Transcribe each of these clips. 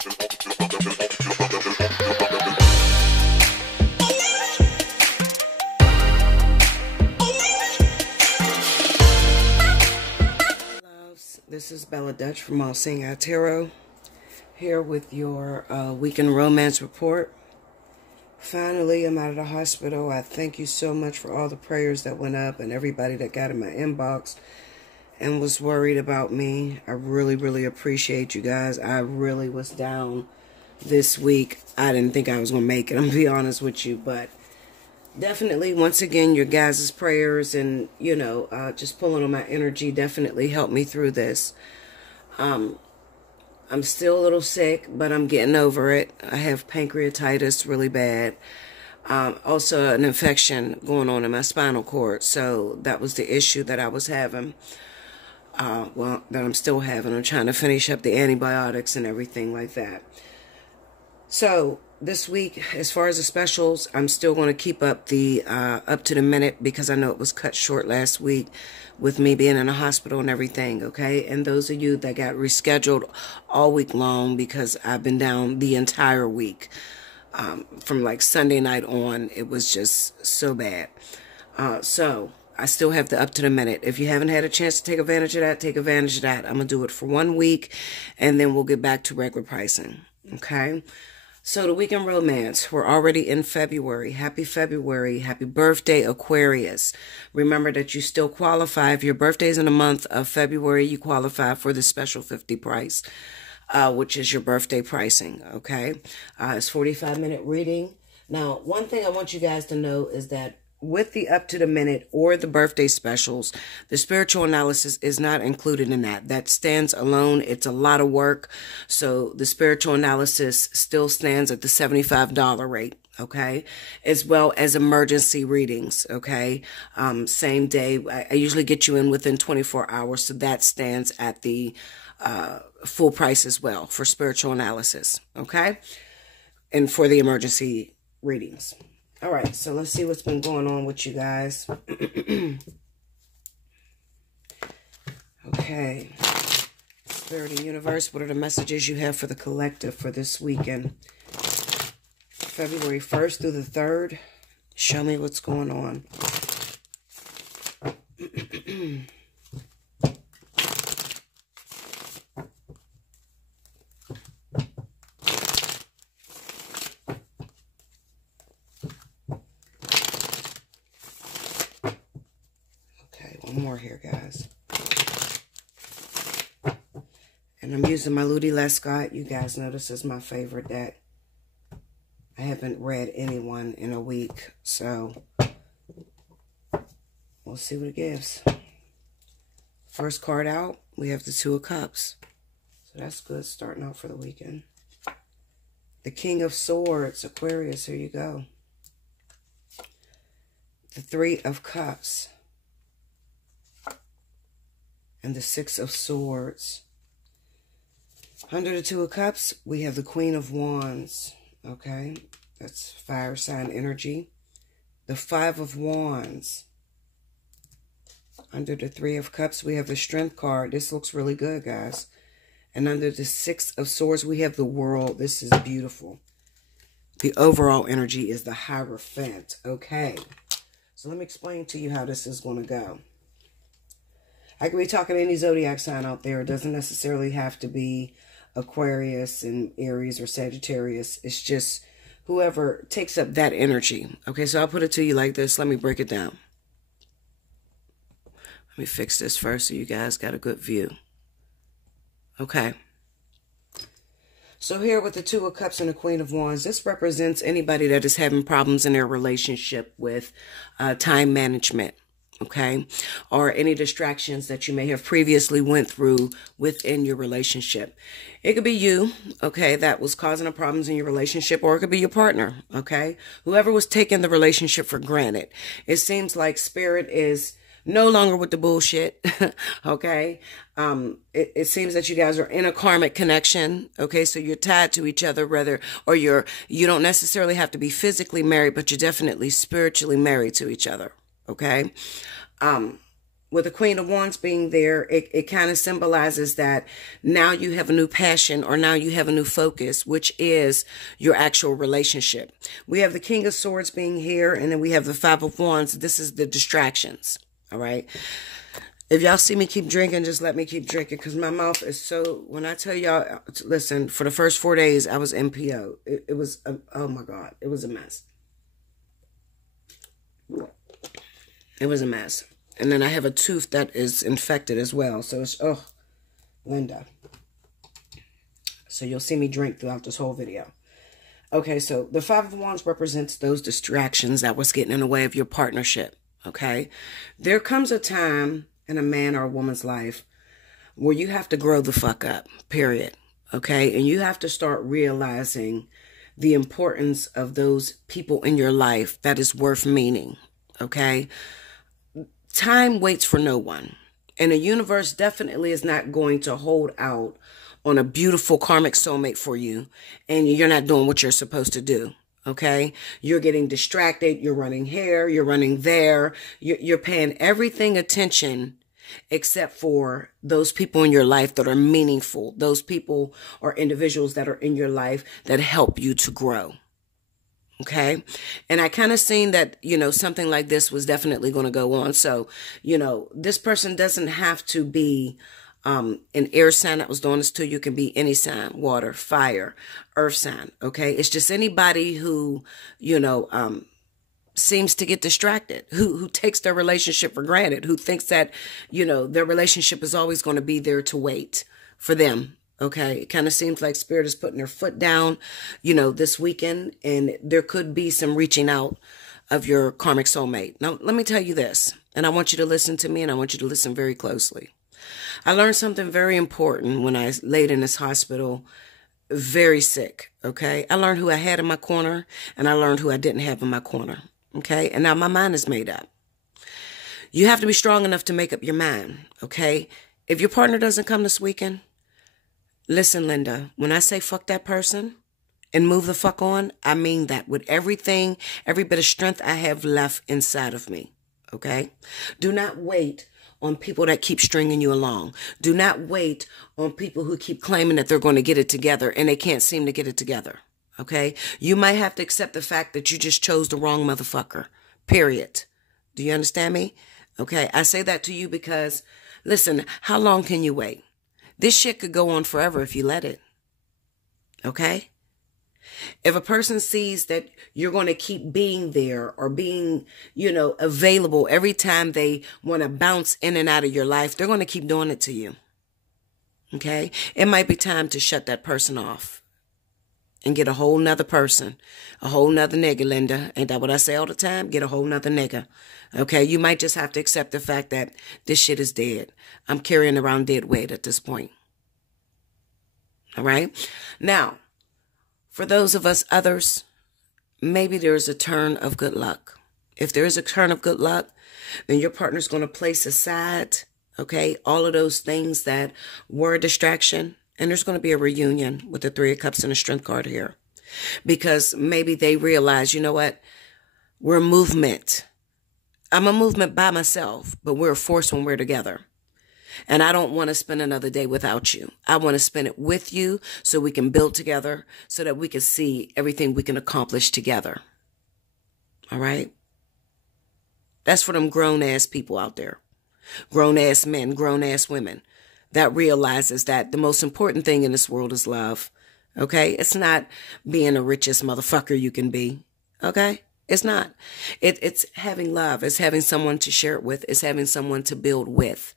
This is Bella Dutch from Allseeingeyetarot, here with your weekend romance report. Finally, I'm out of the hospital. I thank you so much for all the prayers that went up and everybody that got in my inbox and was worried about me. I really, really appreciate you guys. I really was down this week. I didn't think I was going to make it, I'm going to be honest with you, but definitely, once again, your guys' prayers and, just pulling on my energy definitely helped me through this. I'm still a little sick, but I'm getting over it. I have pancreatitis really bad. Also, an infection going on in my spinal cord. So that was the issue that I was having. That I'm still having. I'm trying to finish up the antibiotics and everything like that. So this week, as far as the specials, I'm still going to keep up the up to the minute because I know it was cut short last week with me being in a hospital and everything, okay? And those of you that got rescheduled all week long because I've been down the entire week. From like Sunday night on, it was just so bad. So I still have the up to the minute. If you haven't had a chance to take advantage of that, take advantage of that. I'm going to do it for 1 week and then we'll get back to regular pricing, okay? So the weekend romance, we're already in February. Happy February. Happy birthday, Aquarius. Remember that you still qualify. If your birthday's in the month of February, you qualify for the special 50 price, which is your birthday pricing, okay? It's 45-minute reading. Now, one thing I want you guys to know is that with the up to the minute or the birthday specials, the spiritual analysis is not included in that. That stands alone. It's a lot of work. So the spiritual analysis still stands at the $75 rate, okay? As well as emergency readings, okay? Same day. I usually get you in within 24 hours. So that stands at the full price as well for spiritual analysis, okay? And for the emergency readings. All right, so let's see what's been going on with you guys. Okay. Spirit and Universe, what are the messages you have for the collective for this weekend? February 1st through the 3rd. Show me what's going on. One more here, guys. And I'm using my Ludi Lescott. You guys know this is my favorite deck. I haven't read anyone in a week, so we'll see what it gives. First card out, we have the Two of Cups. So that's good starting out for the weekend. The King of Swords, Aquarius, here you go. The Three of Cups. And the Six of Swords. Under the Two of Cups, we have the Queen of Wands. Okay, that's fire sign energy. The Five of Wands. Under the Three of Cups, we have the Strength card. This looks really good, guys. And under the Six of Swords, we have the World. This is beautiful. The overall energy is the Hierophant. Okay, so let me explain to you how this is going to go. I could be talking to any zodiac sign out there. It doesn't necessarily have to be Aquarius and Aries or Sagittarius. It's just whoever takes up that energy. Okay, so I'll put it to you like this. Let me break it down. Let me fix this first so you guys got a good view. Okay. So here with the Two of Cups and the Queen of Wands, this represents anybody that is having problems in their relationship with time management. Okay, or any distractions that you may have previously went through within your relationship. It could be you, okay, that was causing the problems in your relationship, or it could be your partner, okay? Whoever was taking the relationship for granted. It seems like Spirit is no longer with the bullshit, okay? It seems that you guys are in a karmic connection, okay? So you're tied to each other, or you don't necessarily have to be physically married, but you're definitely spiritually married to each other, okay? with the Queen of Wands being there, it kind of symbolizes that now you have a new passion, or now you have a new focus, which is your actual relationship. We have the King of Swords being here, and then we have the Five of Wands. This is the distractions. All right. If y'all see me keep drinking, just let me keep drinking, because my mouth is so, when I tell y'all, listen, for the first 4 days, I was MPO. It was, oh my God, it was a mess. It was a mess. And then I have a tooth that is infected as well. So it's, oh, Linda. So you'll see me drink throughout this whole video. Okay, so the Five of Wands represents those distractions that was getting in the way of your partnership. Okay? There comes a time in a man or a woman's life where you have to grow the fuck up, period. Okay? And you have to start realizing the importance of those people in your life that is worth meaning. Okay? Time waits for no one, and the universe definitely is not going to hold out on a beautiful karmic soulmate for you, and you're not doing what you're supposed to do. Okay. You're getting distracted. You're running here. You're running there. You're paying everything attention except for those people in your life that are meaningful. Those people or individuals that are in your life that help you to grow. Okay. And I kind of seen that, something like this was definitely going to go on. So, this person doesn't have to be an air sign that was doing this to you. It can be any sign: water, fire, earth sign. Okay. It's just anybody who, seems to get distracted, who takes their relationship for granted, who thinks that, their relationship is always going to be there to wait for them. Okay, it kind of seems like Spirit is putting their foot down, this weekend, and there could be some reaching out of your karmic soulmate. Now, let me tell you this, and I want you to listen to me, and I want you to listen very closely. I learned something very important when I laid in this hospital, very sick, okay? I learned who I had in my corner, and I learned who I didn't have in my corner, okay? And now my mind is made up. You have to be strong enough to make up your mind, okay? If your partner doesn't come this weekend, listen, Linda, when I say fuck that person and move the fuck on, I mean that with everything, every bit of strength I have left inside of me. Okay? Do not wait on people that keep stringing you along. Do not wait on people who keep claiming that they're going to get it together and they can't seem to get it together. Okay? You might have to accept the fact that you just chose the wrong motherfucker. Period. Do you understand me? Okay? I say that to you because, listen, how long can you wait? This shit could go on forever if you let it. Okay? If a person sees that you're going to keep being there or being, available every time they want to bounce in and out of your life, they're going to keep doing it to you. Okay? It might be time to shut that person off and get a whole nother person, a whole nother nigga, Linda. Ain't that what I say all the time? Get a whole nother nigga. Okay? You might just have to accept the fact that this shit is dead. I'm carrying around dead weight at this point. All right? Now, for those of us others, maybe there's a turn of good luck. If there is a turn of good luck, then your partner's going to place aside, okay, all of those things that were a distraction. And there's going to be a reunion with the Three of Cups and the Strength card here. Because maybe they realize, you know what? We're a movement. I'm a movement by myself, but we're a force when we're together. And I don't want to spend another day without you. I want to spend it with you so we can build together, so that we can see everything we can accomplish together. All right? That's for them grown-ass people out there. Grown-ass men, grown-ass women that realizes that the most important thing in this world is love. Okay? It's not being the richest motherfucker you can be. Okay? It's not. It's having love. It's having someone to share it with. It's having someone to build with.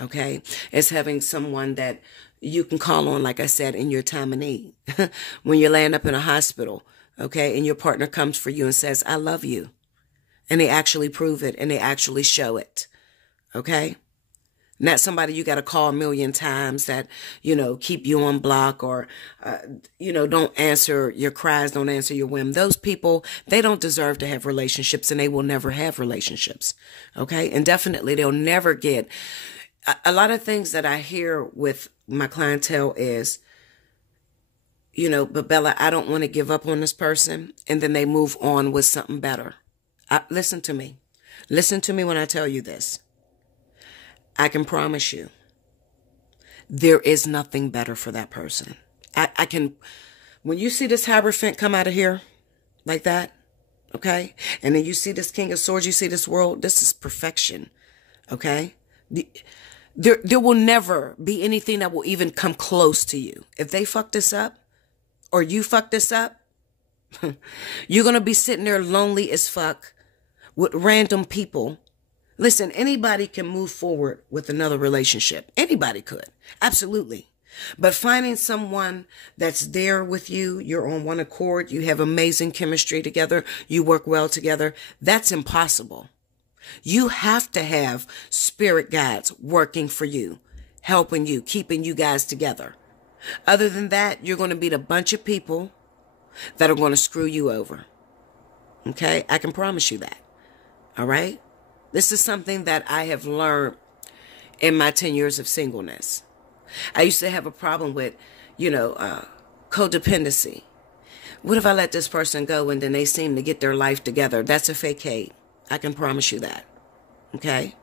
Okay? It's having someone that you can call on, like I said, in your time of need. When you're laying up in a hospital, okay, and your partner comes for you and says, I love you. And they actually prove it and they actually show it. Okay? Not somebody you got to call a million times that, keep you on block or, don't answer your cries, don't answer your whim. Those people, they don't deserve to have relationships and they will never have relationships. Okay? And definitely they'll never get. A lot of things that I hear with my clientele is, but Bella, I don't want to give up on this person. And then they move on with something better. Listen to me. Listen to me when I tell you this. I can promise you, there is nothing better for that person. I can, when you see this Hierophant come out of here like that, okay? And then you see this King of Swords, you see this world, this is perfection, okay? There will never be anything that will even come close to you. If they fuck this up, or you fuck this up, you're going to be sitting there lonely as fuck with random people. Listen, anybody can move forward with another relationship. Anybody could. Absolutely. But finding someone that's there with you, you're on one accord, you have amazing chemistry together, you work well together, that's impossible. You have to have spirit guides working for you, helping you, keeping you guys together. Other than that, you're going to meet a bunch of people that are going to screw you over. Okay? I can promise you that. All right? This is something that I have learned in my 10 years of singleness. I used to have a problem with, codependency. What if I let this person go and then they seem to get their life together? That's a facade. I can promise you that. Okay?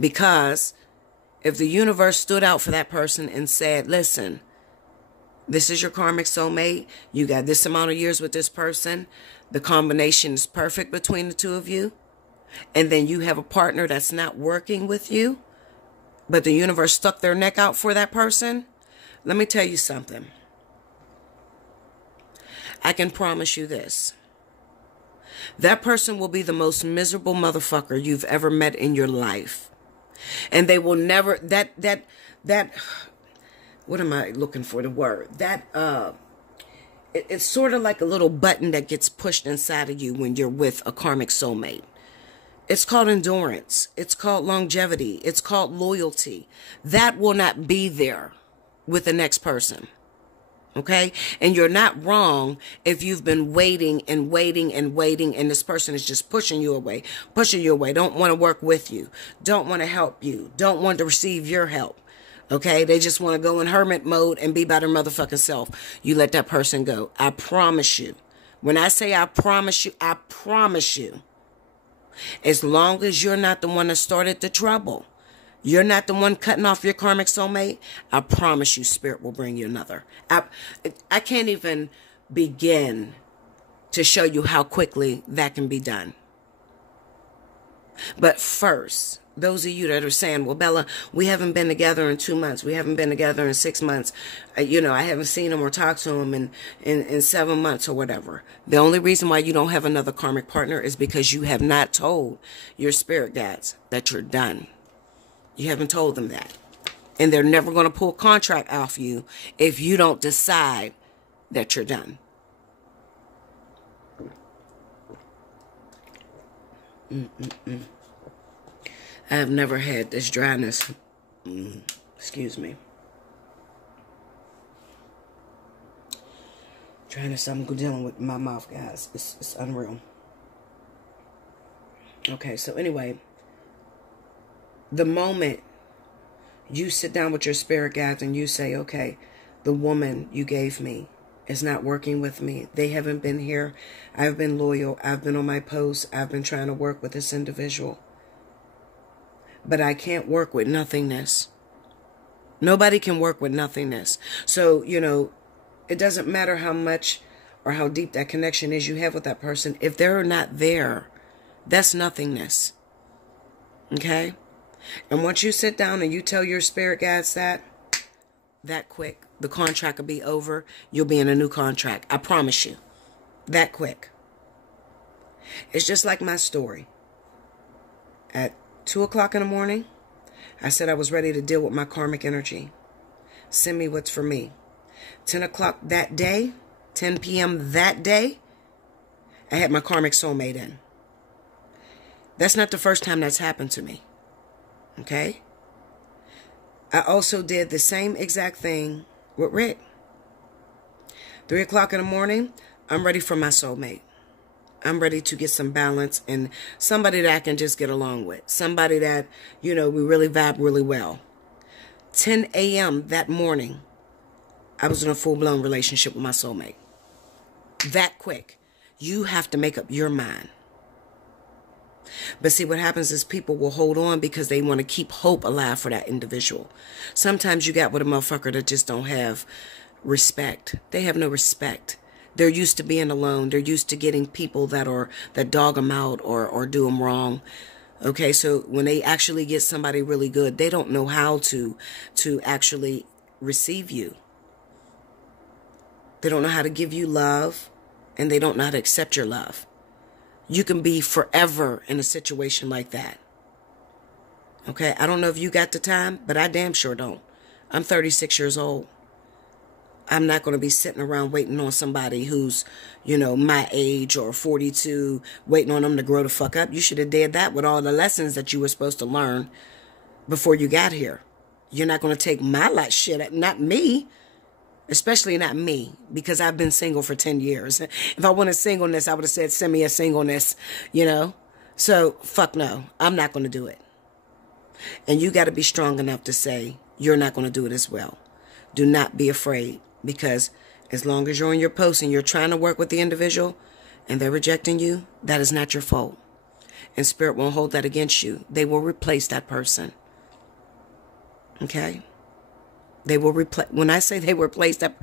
Because if the universe stood out for that person and said, listen, this is your karmic soulmate. You got this amount of years with this person. The combination is perfect between the two of you. And then you have a partner that's not working with you, but the universe stuck their neck out for that person. Let me tell you something. I can promise you this. That person will be the most miserable motherfucker you've ever met in your life. And they will never, what am I looking for the word? It's sort of like a little button that gets pushed inside of you when you're with a karmic soulmate. It's called endurance. It's called longevity. It's called loyalty. That will not be there with the next person. Okay? And you're not wrong if you've been waiting and waiting and waiting and this person is just pushing you away, don't want to work with you, don't want to help you, don't want to receive your help. Okay? They just want to go in hermit mode and be by their motherfucking self. You let that person go. I promise you. When I say I promise you, I promise you. As long as you're not the one that started the trouble, you're not the one cutting off your karmic soulmate, I promise you spirit will bring you another. I can't even begin to show you how quickly that can be done. But first, those of you that are saying, well, Bella, we haven't been together in 2 months. We haven't been together in 6 months. I haven't seen him or talked to him in 7 months or whatever. The only reason why you don't have another karmic partner is because you have not told your spirit guides that you're done. You haven't told them that. And they're never going to pull a contract off you if you don't decide that you're done. I have never had this dryness. Excuse me. Dryness I'm dealing with in my mouth, guys. It's unreal. Okay, so anyway, the moment you sit down with your spirit guides and you say, okay, the woman you gave me is not working with me. They haven't been here. I've been loyal. I've been on my post. I've been trying to work with this individual. But I can't work with nothingness. Nobody can work with nothingness. So, it doesn't matter how much or how deep that connection is you have with that person. If they're not there, that's nothingness. Okay? And once you sit down and you tell your spirit guides that quick, the contract will be over. You'll be in a new contract. I promise you. That quick. It's just like my story. At 2 o'clock in the morning, I said I was ready to deal with my karmic energy. Send me what's for me. 10 o'clock that day, 10 p.m. that day, I had my karmic soulmate in. That's not the first time that's happened to me. Okay? I also did the same exact thing with Rick. 3 o'clock in the morning, I'm ready for my soulmate. I'm ready to get some balance and somebody that I can just get along with. Somebody that, we really vibe really well. 10 a.m. that morning, I was in a full-blown relationship with my soulmate. That quick. You have to make up your mind. But see, what happens is people will hold on because they want to keep hope alive for that individual. Sometimes you got with a motherfucker that just don't have respect. They have no respect. They're used to being alone. They're used to getting people that dog them out or do them wrong. Okay, so when they actually get somebody really good, they don't know how to actually receive you. They don't know how to give you love, and they don't know how to accept your love. You can be forever in a situation like that. Okay, I don't know if you got the time, but I damn sure don't. I'm 36 years old. I'm not going to be sitting around waiting on somebody who's, my age or 42, waiting on them to grow the fuck up. You should have did that with all the lessons that you were supposed to learn before you got here. You're not going to take my life shit, not me, especially not me, because I've been single for 10 years. If I wanted singleness, I would have said, send me a singleness, So, fuck no, I'm not going to do it. And you got to be strong enough to say, you're not going to do it as well. Do not be afraid. Because as long as you're on your post and you're trying to work with the individual and they're rejecting you, that is not your fault. And Spirit won't hold that against you. They will replace that person. Okay? They will replace. When I say they will replace that,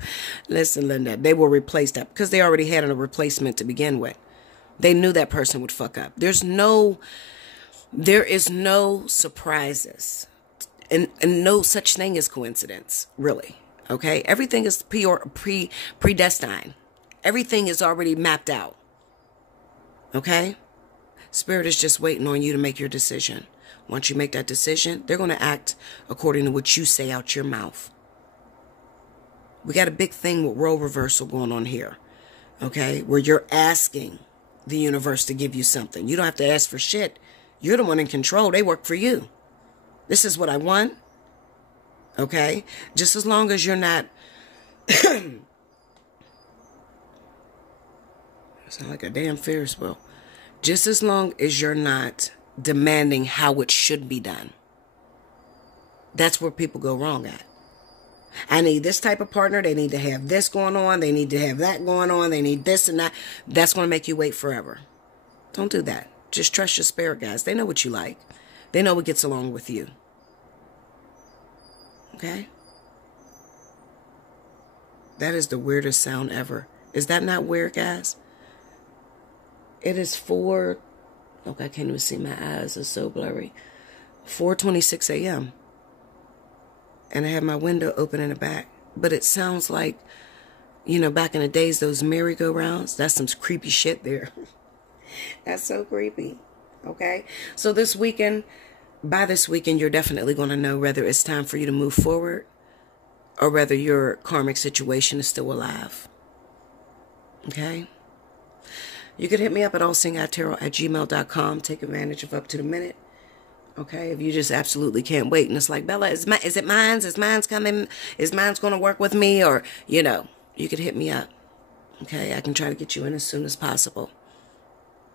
listen, Linda, they will replace that because they already had a replacement to begin with. They knew that person would fuck up. There is no surprises and no such thing as coincidence, really. Okay, everything is predestined. Everything is already mapped out. Okay, Spirit is just waiting on you to make your decision. Once you make that decision, they're going to act according to what you say out your mouth. We got a big thing with role reversal going on here. Okay, where you're asking the universe to give you something. You don't have to ask for shit. You're the one in control. They work for you. This is what I want. Okay? Just as long as you're not... sound like a damn Ferris wheel. Just as long as you're not demanding how it should be done. That's where people go wrong at. I need this type of partner. They need to have this going on. They need to have that going on. They need this and that. That's going to make you wait forever. Don't do that. Just trust your spirit guys. They know what you like. They know what gets along with you. Okay? That is the weirdest sound ever. Is that not weird, guys? It is 4... Okay, I can't even see. My eyes are so blurry. 4:26 a.m. And I have my window open in the back. But it sounds like, back in the days, those merry-go-rounds. That's some creepy shit there. That's so creepy. Okay? So this weekend... By this weekend, you're definitely going to know whether it's time for you to move forward or whether your karmic situation is still alive. Okay? You can hit me up at allseeingeyetarot@gmail.com. Take advantage of up to the minute. Okay? If you just absolutely can't wait and it's like, Bella, is it mine? Is mine's coming? Is mine's going to work with me? Or, you could hit me up. Okay? I can try to get you in as soon as possible.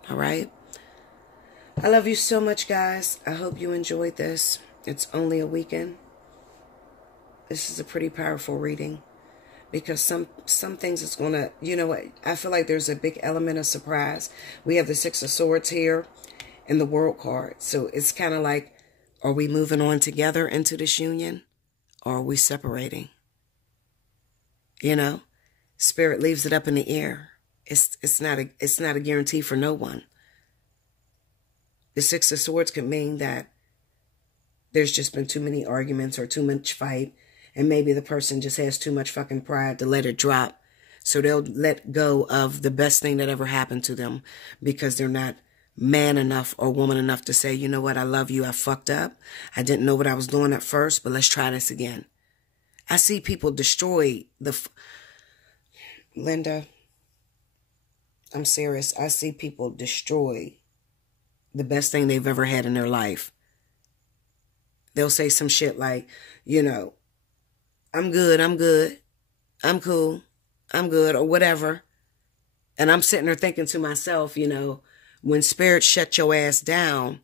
All right? I love you so much, guys. I hope you enjoyed this. It's only a weekend. This is a pretty powerful reading because some things it's going to, I feel like there's a big element of surprise. We have the Six of Swords here and the World card. So it's kind of like, are we moving on together into this union or are we separating? Spirit leaves it up in the air. It's not a guarantee for no one. The Six of Swords could mean that there's just been too many arguments or too much fight, and maybe the person just has too much fucking pride to let it drop. So they'll let go of the best thing that ever happened to them because they're not man enough or woman enough to say, you know what, I love you, I fucked up. I didn't know what I was doing at first, but let's try this again. I see people destroy Linda, I'm serious. I see people destroy the best thing they've ever had in their life. They'll say some shit like, I'm good, I'm cool, I'm good, or whatever. And I'm sitting there thinking to myself, when spirit shut your ass down,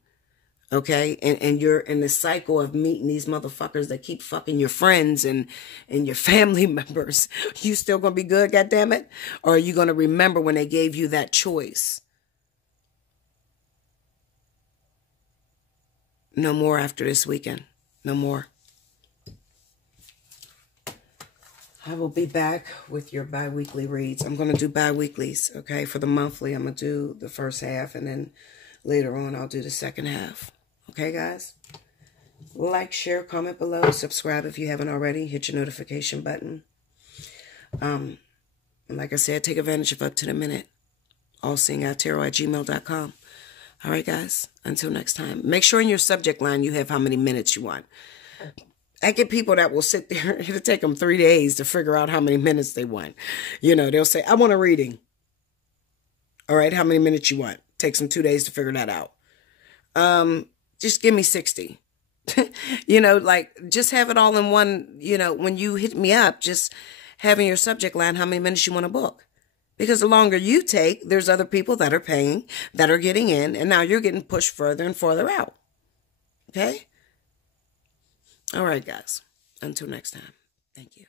okay, and you're in the cycle of meeting these motherfuckers that keep fucking your friends and your family members, you still gonna be good, goddammit? Or are you gonna remember when they gave you that choice? No more after this weekend. No more. I will be back with your bi-weekly reads. I'm going to do bi-weeklies, okay? For the monthly, I'm going to do the first half, and then later on, I'll do the second half. Okay, guys? Like, share, comment below, subscribe if you haven't already. Hit your notification button. And like I said, take advantage of up to the minute. Allseeingeyetarot@gmail.com. All right, guys? Until next time. Make sure in your subject line you have how many minutes you want. I get people that will sit there. It'll take them 3 days to figure out how many minutes they want. You know, they'll say, I want a reading. All right, how many minutes you want? Takes them 2 days to figure that out. Just give me 60. You know, like, just have it all in one, you know, when you hit me up, just having your subject line, how many minutes you want to book. Because the longer you take, there's other people that are paying, that are getting in, and now you're getting pushed further and further out. Okay? All right, guys. Until next time. Thank you.